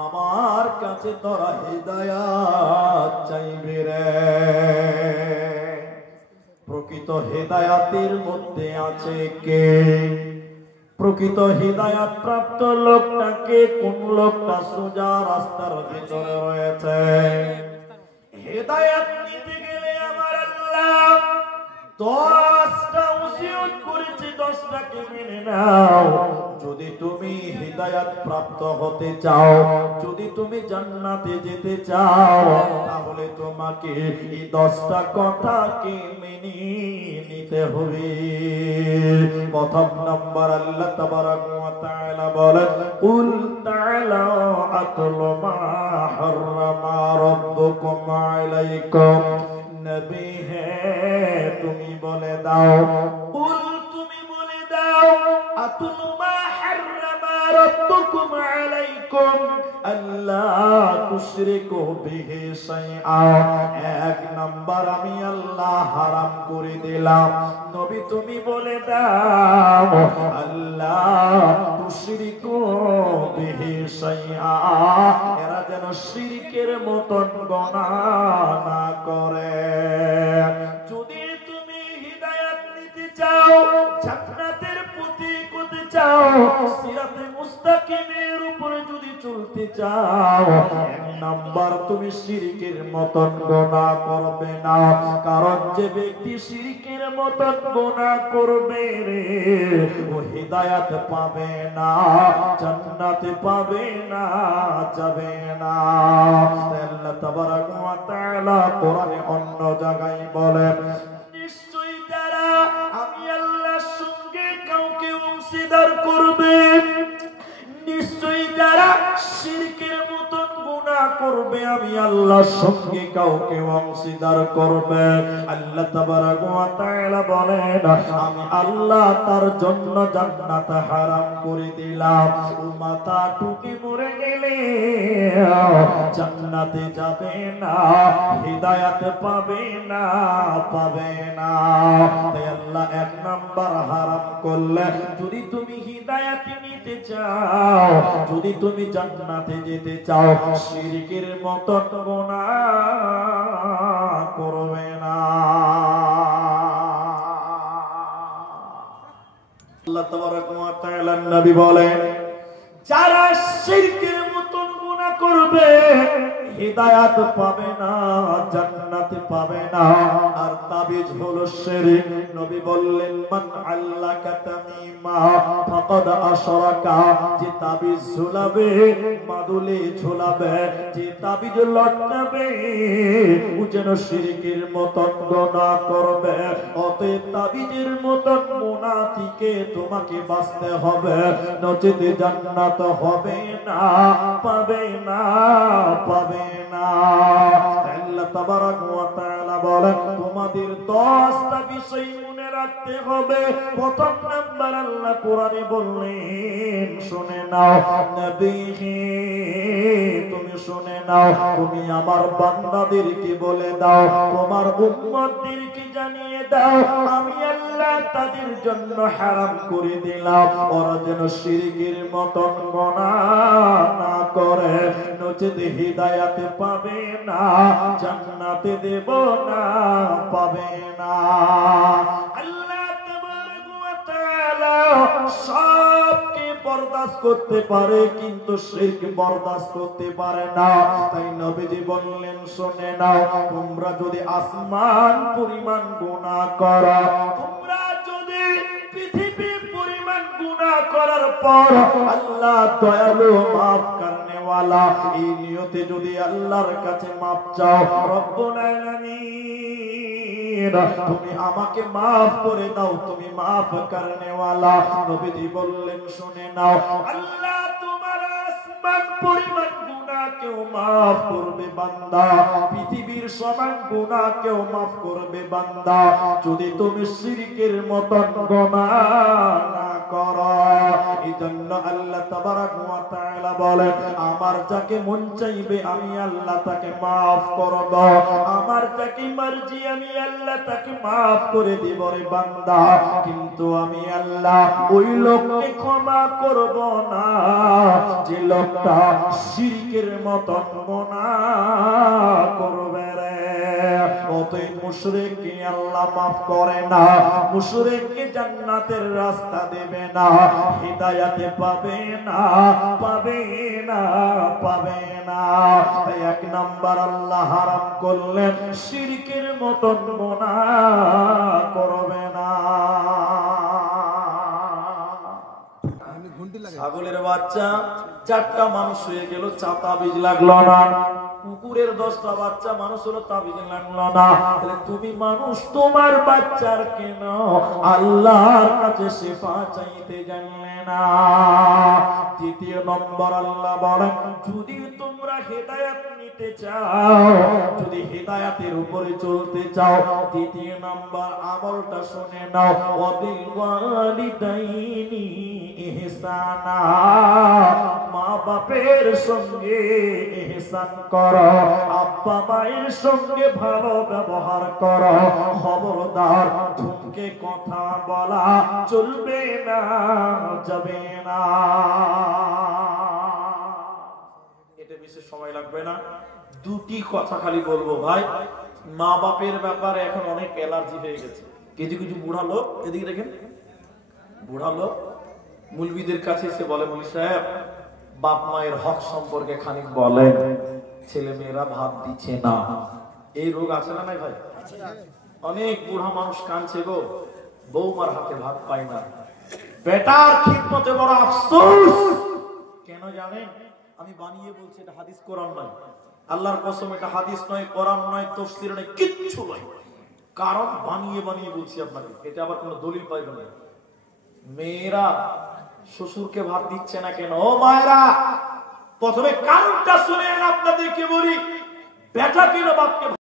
আমার কাছে তোরা হিদায়াত চাইবে রে। প্রকৃত হিদায়াতের মধ্যে আছে কে? প্রকৃত হিদায়াত প্রাপ্ত লোকটাকে, কোন লোকটা সোজা রাস্তার ভিতরে রয়েছে। হিদায়াত নিতে গেলে আমার আল্লাহ 10টা ওসিয়ত করেছে, 10টাকে মেনে নাও। যদি তুমি হিদায়াত প্রাপ্ত হতে চাও, যদি তুমি জান্নাতে যেতে চাও, তাহলে তোমাকে এই 10টা কথাকে মেনে নিতে হবে। প্রথম নাম্বার, আল্লাহ তাবারাক ওয়া তাআলা বলেন, কুল তাআলা আতলু মা হাররামা রাব্বুকুম আলাইকুম। নবী হে তুমি বলে দাও, কুল তুমি বলে দাও, আতলু মা হাররামা রাব্বুকুম আলাইকুম আল্লা তুশরিকু বিহি শাইআ। এক নাম্বার আমি আল্লাহ হারাম করে দিলাম। নবী তুমি বলে দাও, আল্লাহ তুশরিকু বিহি শাইআ, এরা যেন শিরকের মতন গুনাহ না করে। যদি তুমি হিদায়াত নিতে চাও, জান্নাতের পথিক হতে চাও, সিরাতে মুস্তাকিমের উপরে যদি চলতে চাও, এক নাম্বার তুমি শিরকের মতন গুনাহ করবে না। কারণ যে ব্যক্তি শিরকের মতন গুনাহ করবে রে, ও হিদায়াত পাবে না, জান্নাতে পাবে না, যাবে না। আল্লাহ তাবারাক ওয়া তাআলা কোরআনে অন্য জায়গায় বলেন, নিশ্চয়ই যারা আমি আল্লাহর সঙ্গে কাউকে অংশীদার করবে, নিশ্চয়ই যারা শিরকের মতন গুনাহ করবে, আমি আল্লাহর সঙ্গে কাউকে অংশীদার করবে, আল্লাহ তাবারাক ওয়া তাআলা বলেন, আমি আল্লাহ তার জন্য জান্নাত হারাম করে দিলাম। ও মাথা টুকে মরে গেলে জান্নাতে যাবে না, হিদায়াত পাবে না, পাবে না। তাই আল্লাহ এক নাম্বার হারাম করলে, যদি তুমি হিদায়াত নিতে চাও, যদি তুমি জান্নাতে যেতে চাও, শিরকের মতন গুনাহ করবে না। আল্লাহ তাবারাক ওয়া তাআলা নবী বলেন, যারা শিরকের মতন গুনাহ করবে, হিদায়াত পাবে না, জান্নাত পাবে না। আর তাবিজ হলো শিরক। নবী বললেন, মান আল্লাকা তামিমা ফাকাদ আশরাকা, যে তাবিজ ঝুলাবে, মাদুলে ঝুলাবে, যে তাবিজ লটকাবে, ও যেন শিরকের মতন গুনাহ করবে। অতএব তাবিজের মতন গুনাহ থেকে তোমাকে বাঁচতে হবে, নচেত জান্নাত হবে না, পাবে না, পাবে না। আল্লাহ তাবারাক ওয়া তাআলা বলেন, তোমাদের 10টা বিষয় মনে রাখতে হবে। প্রথম নাম্বার আল্লাহ কোরআনে বললেন, শুনে নাও নবী তুমি শুনে নাও, তুমি আমার বান্দাদেরকে বলে দাও, তোমার উম্মতদেরকে জানিয়ে দাও, আমি আল্লাহ তাদের জন্য হারাম করে দিলাম, ওরা যেন শিরকের মতন গুনাহ না করে, নচেত হিদায়াত পাবে না, জান্নাতে দেব না, পাবে না। আল্লাহ তাবারাক ওয়া তাআলা সবকে বরদাস্ত করতে পারে, কিন্তু শিরক বরদাস্ত করতে পারে না। তাই নবীজি বললেন, শুনে নাও, তোমরা যদি আসমান পরিমাণ গুনাহ করো, তোমরা যদি পৃথিবী পরিমাণ গুনাহ করার পর আল্লাহ দয়ালু মাফ করনে ওয়ালা, এই নিয়তে যদি আল্লাহর কাছে মাফ চাও, রব্বুল আলামিন তুমি আমাকে মাফ করে দাও, তুমি মাফ করনে ওয়ালা। নবীজি বললেন, শুনে নাও, আল্লাহ তোমার আসমান পরিমাণ গুনাহ কেউ মাফ করবে বান্দা, পৃথিবীর সমান গুনাহ কেউ মাফ করবে বান্দা, যদি তুমি শিরকের মতন গুনাহ না করো। এজন্য আল্লাহ তাবারাক ওয়া তাআলা বলেন, আমার যাকে মন চাইবে আমি আল্লাহ তাকে maaf করব, আমার যাকে মর্জি আমি আল্লাহ তাকে maaf করে দেব রে বান্দা। কিন্তু আমি আল্লাহ ওই লোককে ক্ষমা করব না যে লোকটা শিরকের মতন গুনাহ করবে রে। অতএব মুশরিককে আল্লাহ maaf করে না, মুশরিককে জান্নাতের রাস্তা দেবে না, হিদায়াতে পাবে না, পাবে না, পাবে না। তাই এক নাম্বার আল্লাহ হারাম করলেন শিরকের মতন গুনাহ করবে না। ছাগলের বাচ্চা 4টা মানুষ হয়ে গেল, তাবিজ লাগলো না। কুকুরের 10টা বাচ্চা মানুষ হলো, তাবিজ লাগলো না। তাহলে তুমি মানুষ তোমার বাচ্চার কেন আল্লাহর কাছে শিফা চাইতে জানলে না? দ্বিতীয় নম্বর আল্লাহ বলেন, যদি তোমরা হেদায়েত নিতে চাও, যদি হেদায়েতের উপরে চলতে চাও, দ্বিতীয় নম্বর আমলটা শুনে নাও, ওয়াবিল ওয়ালিদাইনি ইহসানা, মা বাপের সঙ্গে ইহসান করো, আব্বা মায়ের সঙ্গে ভালো ব্যবহার করো। খবরদার ধুমকে কথা বলা চলবে না, যাবে না। এটা বিশেষ সময় লাগবে না, 2টি কথা খালি বলবো ভাই। মা বাপের ব্যাপারে এখন অনেক অ্যালার্জি হয়ে গেছে। কিছু কিছু বুড়া লোক, এদিকে দেখেন, বুড়া লোক মুলবিদের কাছে এসে বলে, মুলি সাহেব বাপ মায়ের হক সম্পর্কে খানিক বলেন, ছেলে মেয়েরা ভাত দিচ্ছে না। এই রোগ আছে না নাই ভাই? অনেক বুড়া মানুষ কাঁদছে গো, বৌমার হাতে ভাত পায় না। বেটার খিদমতে বড় আফসোস। কেন জানেন? আমি বানিয়ে বলছি, এটা হাদিস কোরআন নয়, আল্লাহর কসম এটা হাদিস নয়, কোরআন নয়, তাফসীর নয়, কিচ্ছু নয়। কারণ বানিয়ে বানিয়ে বলছি আপনাকে, এটা আবার কোনো দলিল পাইবেন না। মেয়েরা শ্বশুরকে ভাত দিচ্ছে না কেন? ও মায়েরা, প্রথমে কারণটা শুনে আপনাদেরকে বলি, বেটা কেন বাপকে